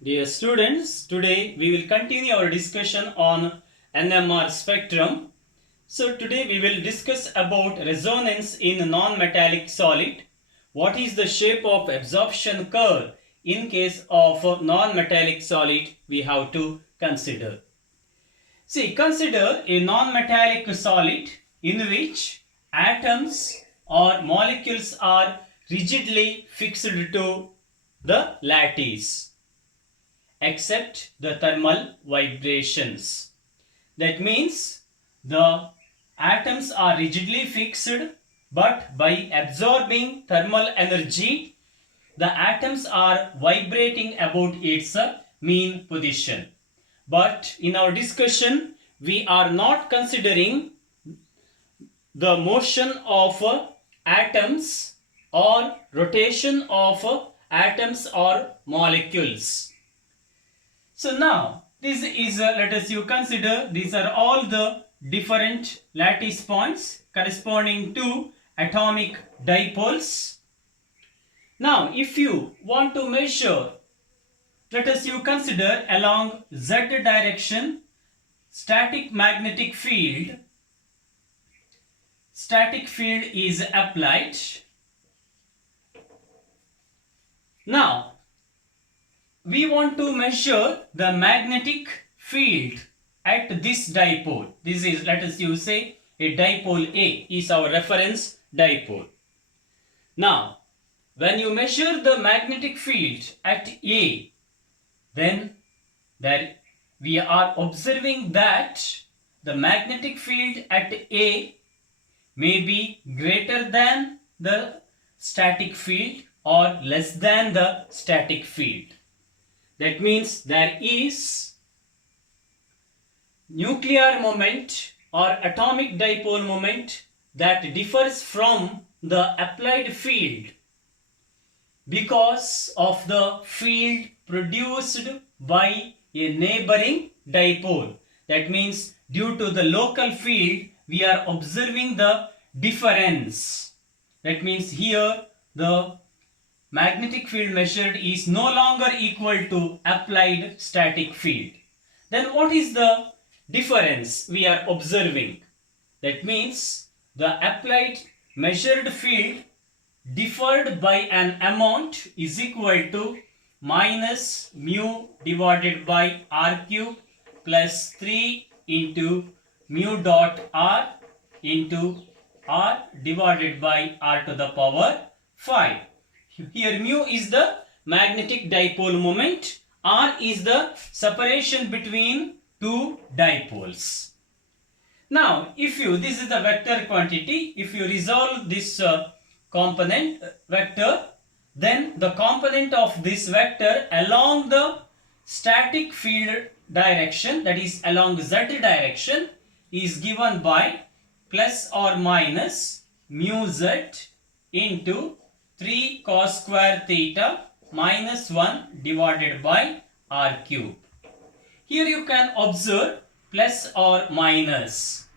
Dear students, today we will continue our discussion on NMR spectrum. So today we will discuss about resonance in non-metallic solid. What is the shape of absorption curve in case of non-metallic solid we have to consider. See, consider a non-metallic solid in which atoms or molecules are rigidly fixed to the lattice except the thermal vibrations. That means the atoms are rigidly fixed, but by absorbing thermal energy, the atoms are vibrating about its mean position. But in our discussion, we are not considering the motion of atoms or rotation of atoms or molecules. So now this is let us you consider these are all the different lattice points corresponding to atomic dipoles. Now if you want to measure, let us you consider along z direction static magnetic field is applied. Now we want to measure the magnetic field at this dipole. This is, let us you say, a dipole A is our reference dipole. Now, when you measure the magnetic field at A, then there we are observing that the magnetic field at A may be greater than the static field or less than the static field. That means there is nuclear moment or atomic dipole moment that differs from the applied field because of the field produced by a neighboring dipole. That means due to the local field we are observing the difference. That means here the magnetic field measured is no longer equal to applied static field. Then what is the difference we are observing? That means the applied measured field differed by an amount is equal to minus mu divided by r cube plus 3 into mu dot r into r divided by r to the power 5. Here mu is the magnetic dipole moment, r is the separation between two dipoles. Now if you, this is the vector quantity, if you resolve this component vector, then the component of this vector along the static field direction, that is along z direction, is given by plus or minus mu z into 3 cos square theta minus 1 divided by r cube. Here you can observe plus or minus.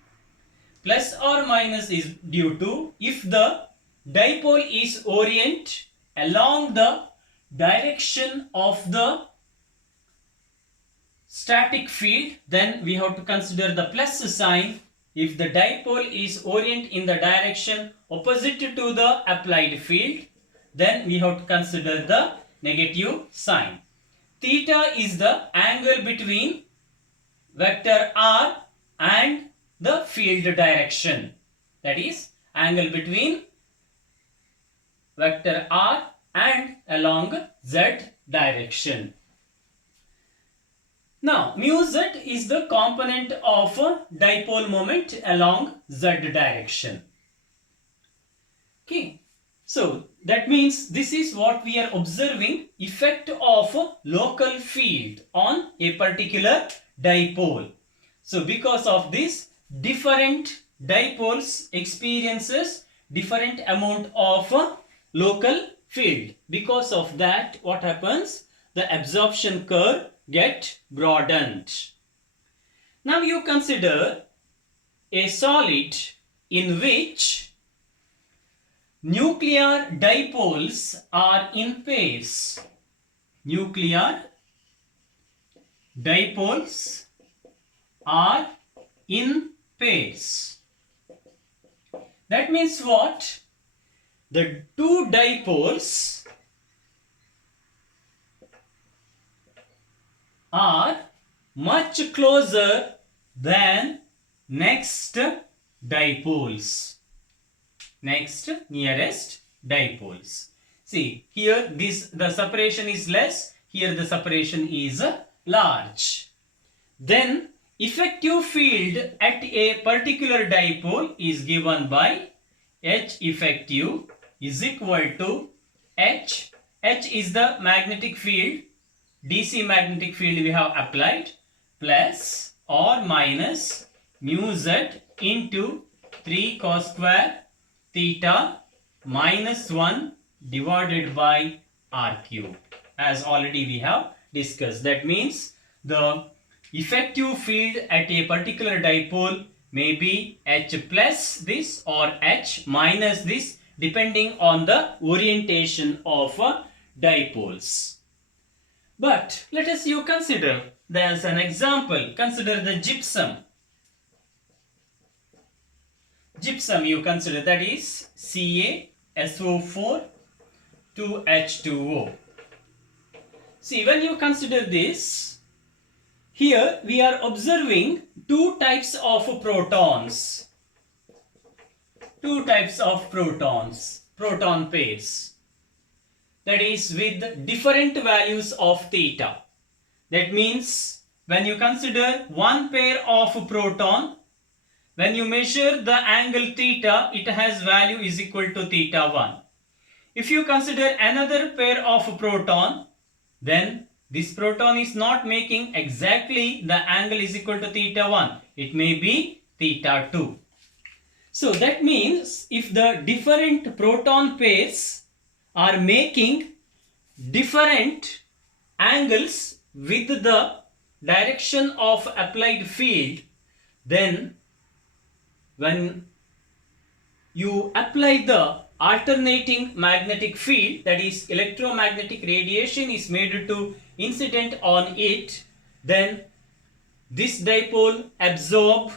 Plus or minus is due to if the dipole is orient along the direction of the static field, then we have to consider the plus sign. If the dipole is orient in the direction opposite to the applied field, then we have to consider the negative sign. Theta is the angle between vector r and the field direction. That is angle between vector r and along z direction. Now mu z is the component of dipole moment along z direction. Okay. So that means this is what we are observing, effect of local field on a particular dipole. So because of this, different dipoles experiences different amount of local field. Because of that, what happens? The absorption curve get broadened. Now you consider a solid in which nuclear dipoles are in pairs. Nuclear dipoles are in pairs. That means what? The two dipoles are much closer than next dipoles. Next nearest dipoles. See, here the separation is less, here the separation is large. Then effective field at a particular dipole is given by H effective is equal to H. H is the magnetic field, DC magnetic field we have applied, plus or minus mu z into 3 cos square theta minus 1 divided by r cube, as already we have discussed. That means the effective field at a particular dipole may be H plus this or H minus this, depending on the orientation of dipoles. But let us consider, there's an example. Consider the gypsum. Gypsum you consider, that is CaSO4 2H2O. See, when you consider this, here we are observing two types of protons. Two types of protons, proton pairs. That is with different values of theta. That means when you consider one pair of proton, when you measure the angle theta, it has value is equal to theta 1. If you consider another pair of proton, then this proton is not making exactly the angle is equal to theta 1. It may be theta 2. So that means if the different proton pairs are making different angles with the direction of applied field, then when you apply the alternating magnetic field, that is electromagnetic radiation is made to incident on it, then this dipole absorb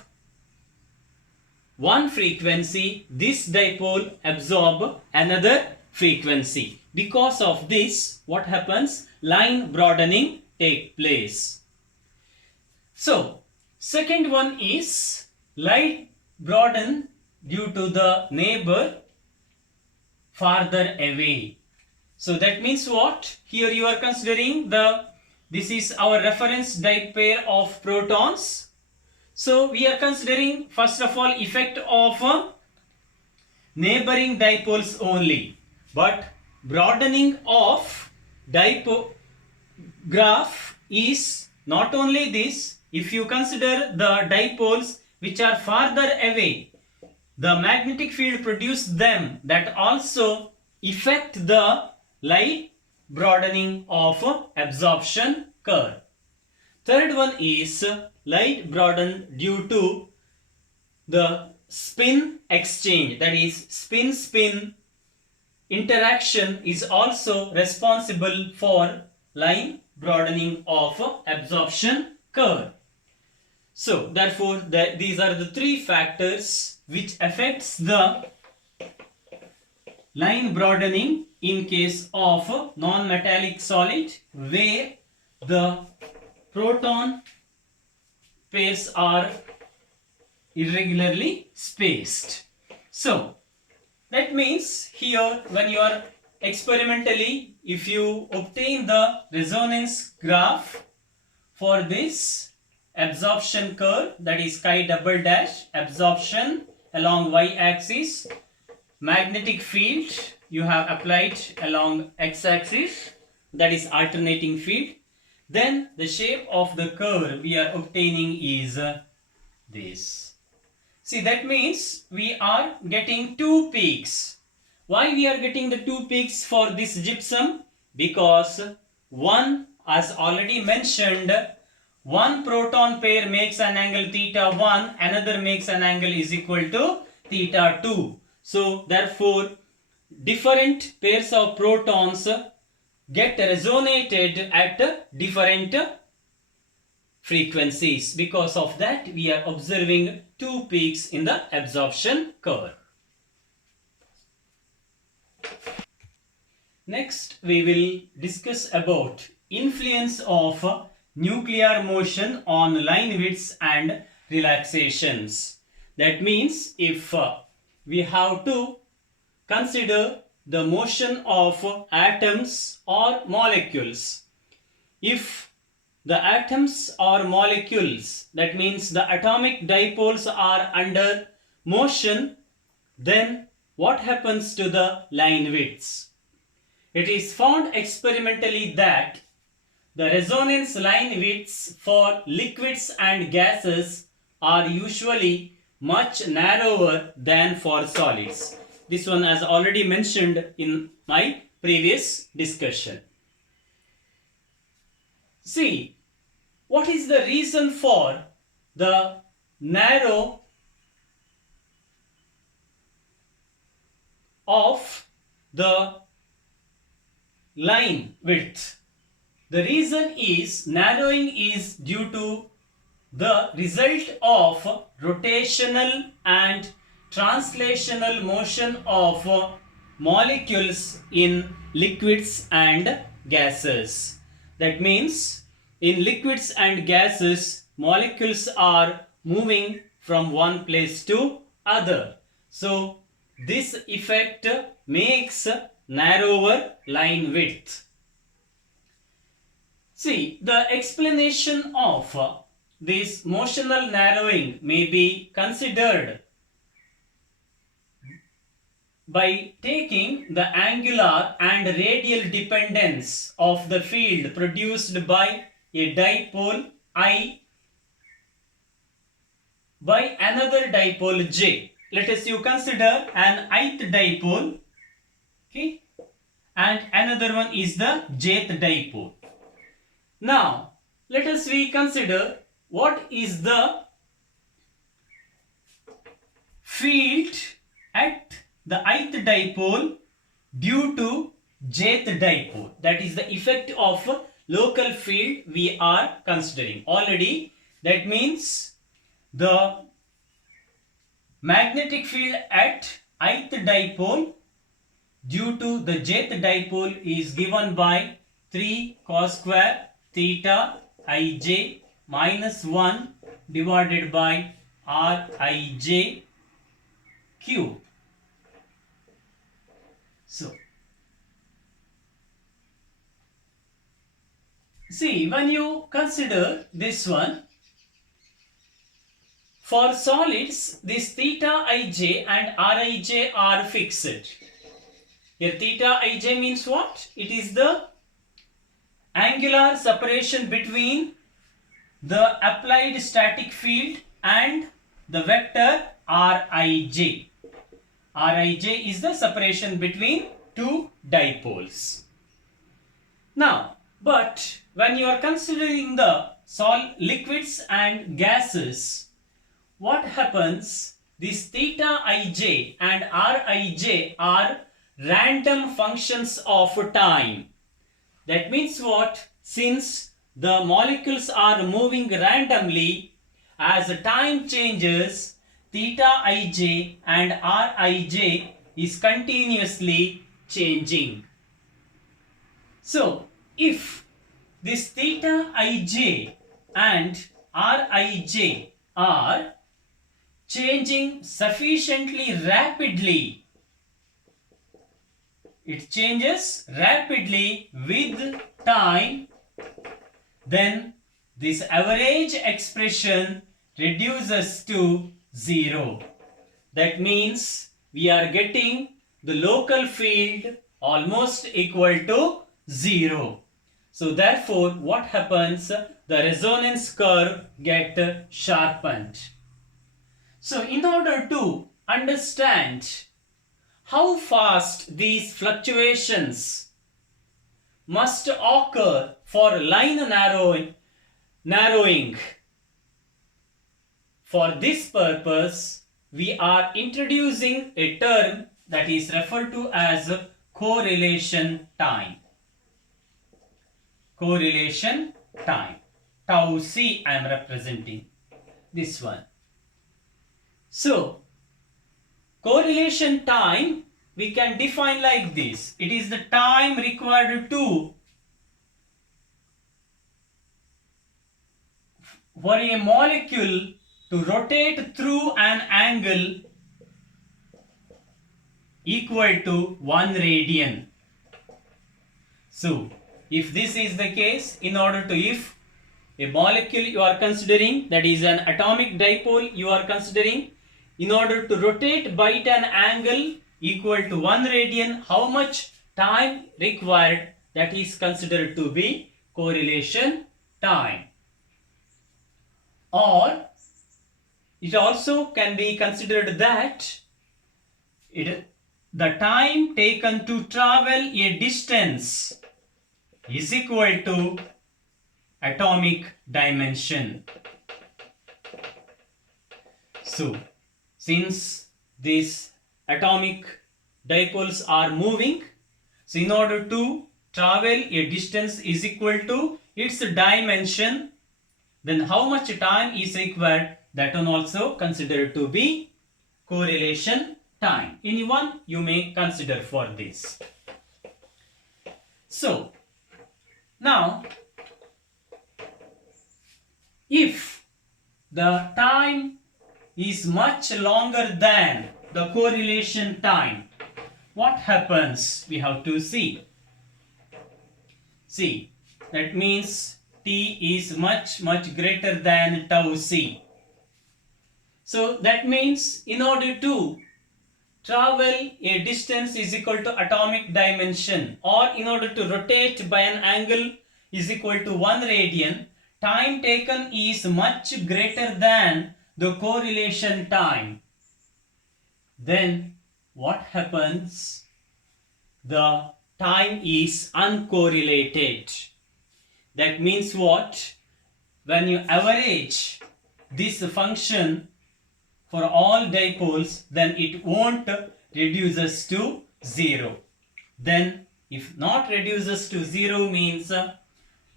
one frequency, this dipole absorb another frequency. Because of this, what happens? Line broadening take place. So, second one is light broaden due to the neighbor farther away. So that means what? Here you are considering this is our reference dipair of protons. So we are considering first of all effect of neighboring dipoles only. But broadening of dipole graph is not only this. If you consider the dipoles which are farther away, the magnetic field produced them, that also affect the light broadening of absorption curve. Third one is light broaden due to the spin exchange, that is spin-spin interaction is also responsible for line broadening of absorption curve. So therefore these are the three factors which affects the line broadening in case of non-metallic solid where the proton pairs are irregularly spaced. So that means here when you are experimentally, if you obtain the resonance graph for this absorption curve, that is chi double dash absorption along y-axis, magnetic field you have applied along x-axis, that is alternating field, then the shape of the curve we are obtaining is this. See, that means we are getting two peaks. Why we are getting the two peaks for this gypsum? Because one, as already mentioned, one proton pair makes an angle theta 1, another makes an angle is equal to theta 2. So therefore different pairs of protons get resonated at different frequencies. Because of that, we are observing two peaks in the absorption curve. Next, we will discuss about influence of nuclear motion on line widths and relaxations. That means if we have to consider the motion of atoms or molecules. If the atoms or molecules, that means the atomic dipoles, are under motion, then what happens to the line widths? It is found experimentally that the resonance line widths for liquids and gases are usually much narrower than for solids. This one as already mentioned in my previous discussion. See, what is the reason for the narrow of the line width? The reason is narrowing is due to the result of rotational and translational motion of molecules in liquids and gases. That means in liquids and gases, molecules are moving from one place to other. So this effect makes narrower line width. See, the explanation of this motional narrowing may be considered by taking the angular and radial dependence of the field produced by a dipole I by another dipole J. Let us you consider an ith dipole, okay, and another one is the jth dipole. Now, let us we consider what is the field at the ith dipole due to jth dipole. That is the effect of local field we are considering already. That means the magnetic field at ith dipole due to the jth dipole is given by 3 cos square theta ij minus 1 divided by rij cube. So, see, when you consider this one, for solids, this theta ij and rij are fixed. Here theta ij means what? It is the angular separation between the applied static field and the vector rij. Rij is the separation between two dipoles. Now, but when you are considering the liquids and gases, what happens? This theta ij and rij are random functions of time. That means what? Since the molecules are moving randomly, as time changes, theta ij and rij is continuously changing. So, if this theta ij and rij are changing sufficiently rapidly, it changes rapidly with time, then this average expression reduces to 0. That means we are getting the local field almost equal to 0. So therefore what happens? The resonance curve get sharpened. So in order to understand how fast these fluctuations must occur for line narrowing, for this purpose we are introducing a term that is referred to as correlation time. Correlation time. tau c I am representing. This one. So, correlation time we can define like this. It is the time required for a molecule to rotate through an angle equal to 1 radian. So, if this is the case, if a molecule you are considering, that is an atomic dipole you are considering, in order to rotate by an angle equal to 1 radian, how much time required, that is considered to be correlation time. Or it also can be considered that the time taken to travel a distance is equal to atomic dimension. So, since these atomic dipoles are moving, so in order to travel a distance is equal to its dimension, then how much time is required, that one also considered to be correlation time. Anyone you may consider for this. So, now if the time is much longer than the correlation time, what happens? We have to see. See, that means t is much greater than tau c. So that means in order to travel a distance is equal to atomic dimension, or in order to rotate by an angle is equal to 1 radian, time taken is much greater than the correlation time. Then what happens? The time is uncorrelated. That means what? When you average this function for all dipoles, then it won't reduces to 0. Then if not reduces to 0 means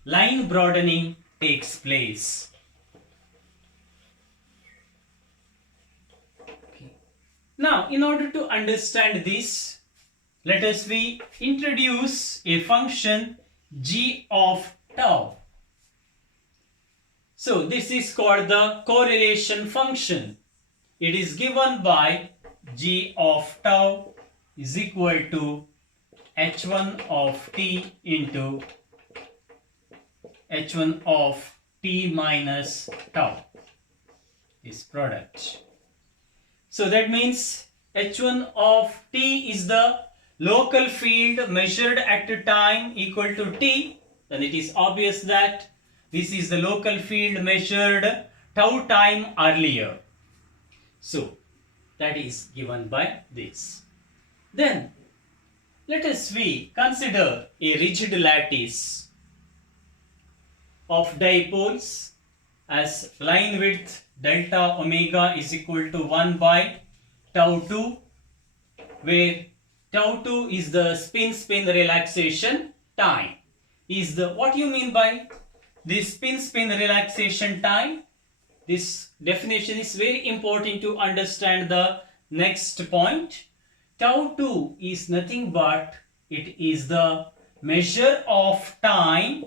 line broadening takes place. Okay. Now, in order to understand this, let us introduce a function g of tau. So this is called the correlation function. It is given by g of tau is equal to h1 of t into h1 of t minus tau, this product. So that means h1 of t is the local field measured at a time equal to t. Then it is obvious that this is the local field measured tau time earlier. So that is given by this. Then let us consider a rigid lattice of dipoles as line width delta omega is equal to 1 by tau 2, where tau 2 is the spin relaxation time. What you mean by this spin relaxation time? This definition is very important to understand the next point. Tau 2 is nothing but it is the measure of time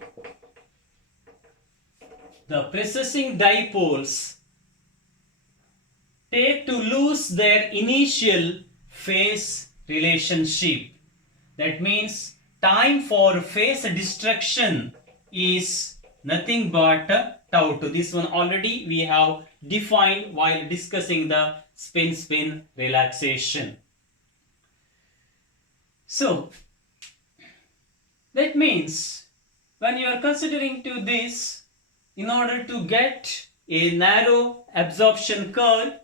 the precessing dipoles take to lose their initial phase relationship. That means time for phase destruction is nothing but tau 2. This one already we have defined while discussing the spin relaxation. So that means when you are considering to this, in order to get a narrow absorption curve,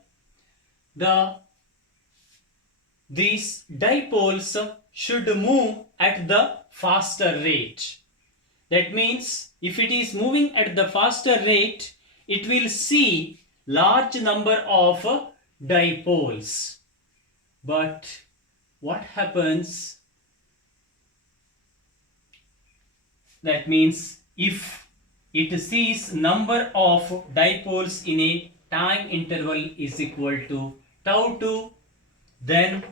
these dipoles should move at the faster rate. That means if it is moving at the faster rate, it will see large number of dipoles. But what happens? That means if it sees number of dipoles in a time interval is equal to tau 2. Then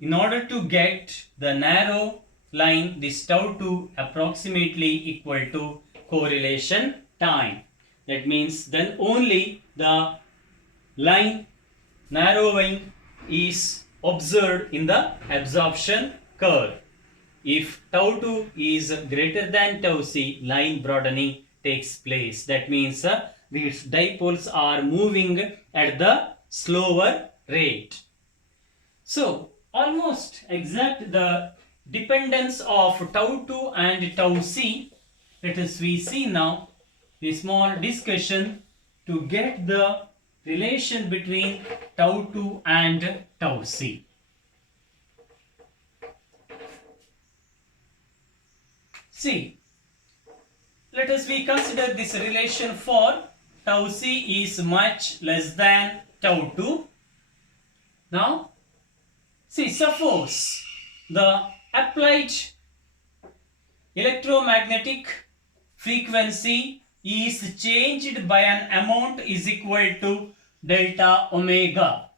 in order to get the narrow line, this tau 2 approximately equal to correlation time. That means then only the line narrowing is observed in the absorption curve. If tau 2 is greater than tau c, line broadening takes place. That means these dipoles are moving at the slower rate. So almost exact the dependence of tau 2 and tau c. Let us we see now a small discussion to get the relation between tau 2 and tau c. See, let us we consider this relation for tau c is much less than tau 2. Now, see, suppose the applied electromagnetic frequency is changed by an amount is equal to delta omega.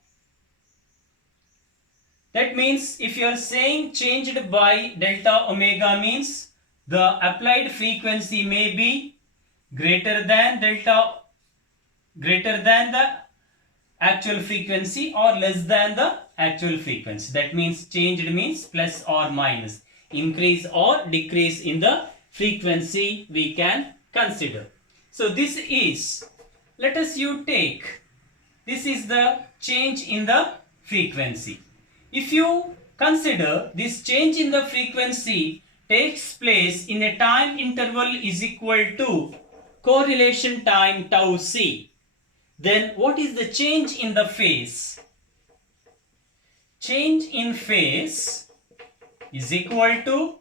That means if you are saying changed by delta omega means the applied frequency may be greater than the actual frequency or less than the actual frequency. That means changed means plus or minus, increase or decrease in the frequency we can consider. So this is, let us you take, this is the change in the frequency. If you consider this change in the frequency takes place in a time interval is equal to correlation time tau c, then what is the change in the phase? Change in phase is equal to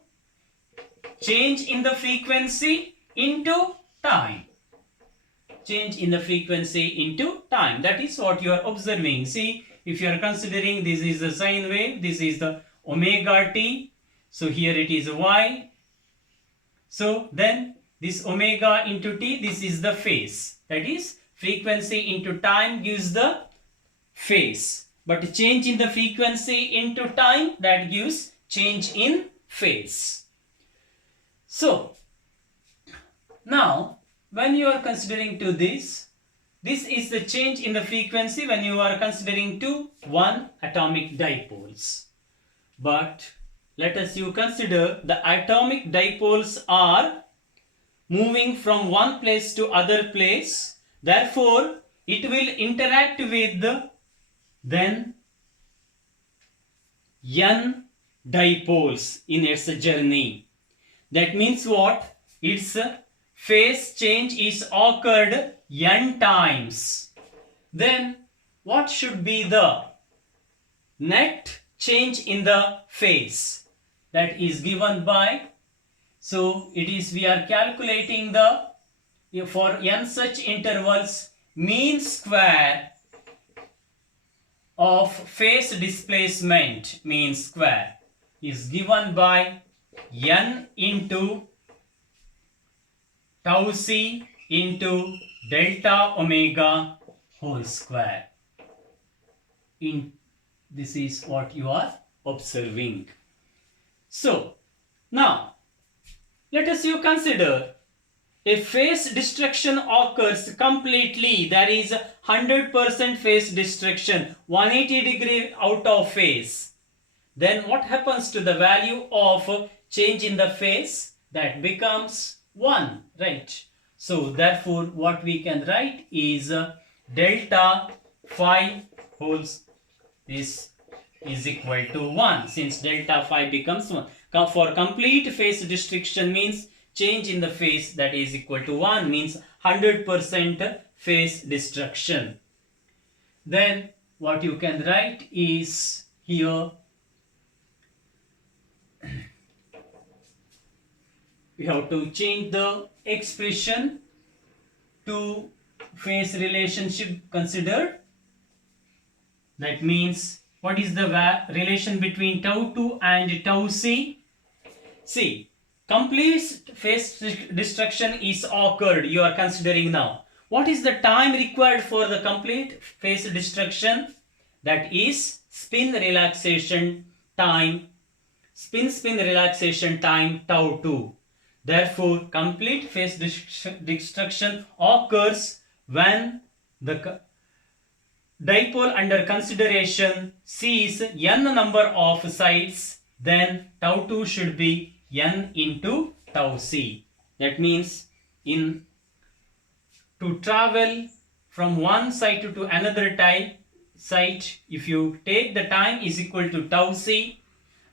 change in the frequency into time. Change in the frequency into time. That is what you are observing. See, if you are considering this is the sine wave, this is the omega t. So here it is y. So then this omega into t, this is the phase. That is frequency into time gives the phase. But change in the frequency into time, that gives change in phase. So now when you are considering to this is the change in the frequency when you are considering to one atomic dipoles. But let us you consider the atomic dipoles are moving from one place to other place. Therefore, it will interact with then n dipoles in its journey. That means what? Its phase change is occurred n times. Then what should be the net change in the phase? That is given by, so it is we are calculating the, for n such intervals, mean square of phase displacement, mean square, is given by n into tau c into delta omega whole square. This is what you are observing. So now let us you consider a phase destruction occurs completely. There is 100% phase destruction, 180 degree out of phase. Then what happens to the value of change in the phase? That becomes 1, right? So therefore what we can write is delta phi wholes is equal to 1, since delta phi becomes 1. For complete phase destruction means change in the phase, that is equal to 1, means 100% phase destruction. Then what you can write is here we have to change the expression to phase relationship considered. That means what is the relation between tau 2 and tau c? See, complete phase destruction is occurred, you are considering now. What is the time required for the complete phase destruction? That is spin relaxation time, spin relaxation time tau 2. Therefore, complete phase destruction occurs when the dipole under consideration sees n number of sites, then tau 2 should be n into tau c. That means in to travel from one site to another site, if you take the time is equal to tau c,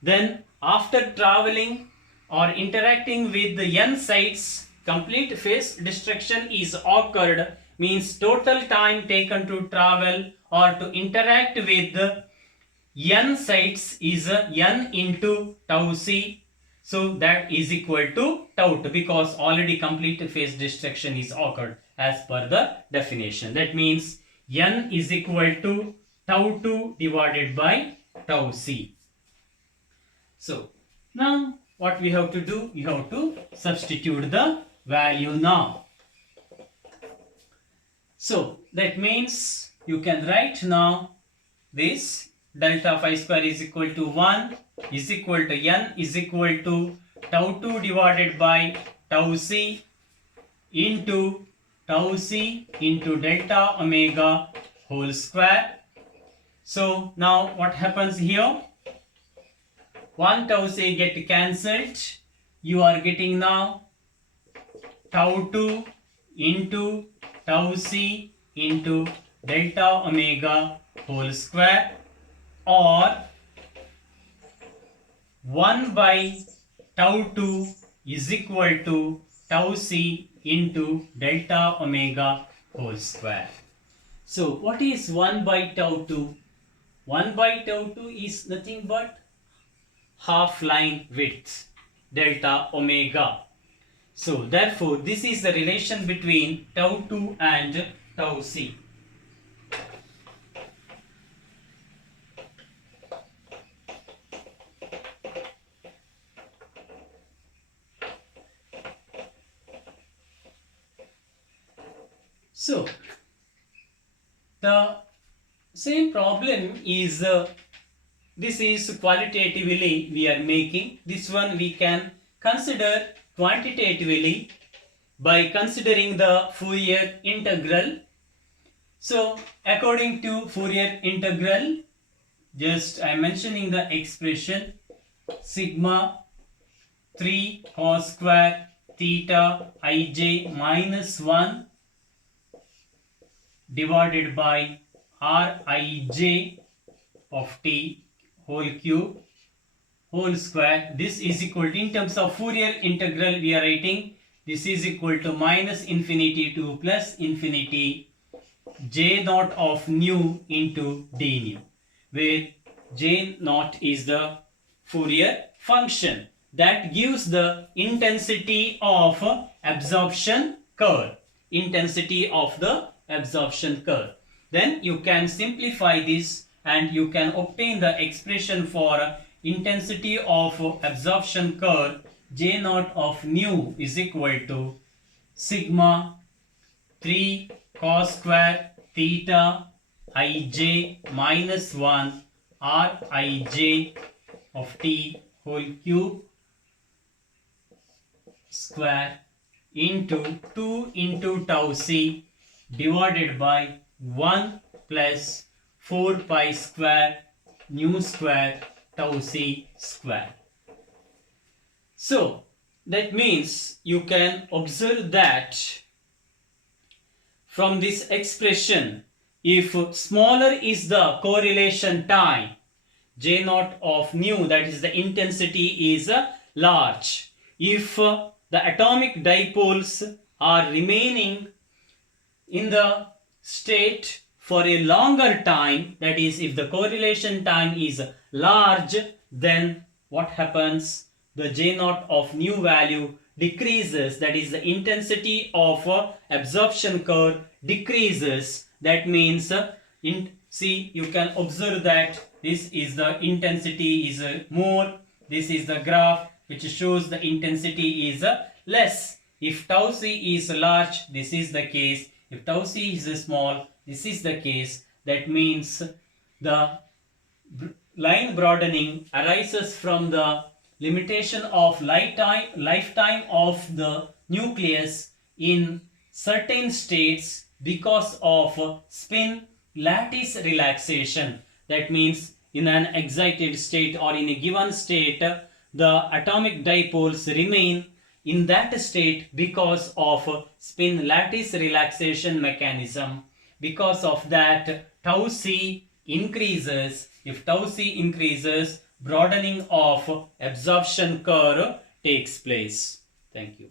then after traveling or interacting with the n sites, complete phase destruction is occurred, means total time taken to travel or to interact with the n sites is n into tau c. So that is equal to tau 2, because already complete phase destruction is occurred as per the definition. That means n is equal to tau 2 divided by tau c. So now what we have to do, we have to substitute the value now. So that means you can write now this delta phi square is equal to 1 is equal to n is equal to tau 2 divided by tau c into tau c into delta omega whole square. So now what happens here? 1 tau c get cancelled. You are getting now tau 2 into tau c into delta omega whole square, or 1 by tau 2 is equal to tau c into delta omega whole square. So what is 1 by tau 2? 1 by tau 2 is nothing but half line width delta omega. So therefore this is the relation between tau 2 and tau c. So the same problem is this is qualitatively we are making. This one we can consider quantitatively by considering the Fourier integral. So according to Fourier integral, just I am mentioning the expression sigma 3 cos square theta ij minus 1 divided by rij of t whole cube whole square. This is equal to, in terms of Fourier integral we are writing, this is equal to minus infinity to plus infinity j naught of nu into d nu, where j naught is the Fourier function that gives the intensity of absorption curve. Intensity of the absorption curve. Then you can simplify this and you can obtain the expression for intensity of absorption curve. J naught of nu is equal to sigma 3 cos square theta ij minus 1 rij of t whole cube square into 2 into tau c divided by 1 plus 4 pi square nu square tau c square. So that means you can observe that from this expression, if smaller is the correlation time, j naught of nu, that is the intensity, is large. If the atomic dipoles are remaining in the state for a longer time, that is if the correlation time is large, then what happens? The j naught of nu value decreases, that is the intensity of absorption curve decreases. That means see, you can observe that this is the intensity is more, this is the graph, which shows the intensity is less. If tau c is large, this is the case. If tau c is small, this is the case. That means the line broadening arises from the limitation of lifetime of the nucleus in certain states because of spin lattice relaxation. That means in an excited state or in a given state, the atomic dipoles remain in that state because of spin lattice relaxation mechanism. Because of that, tau c increases. If tau c increases, broadening of absorption curve takes place. Thank you.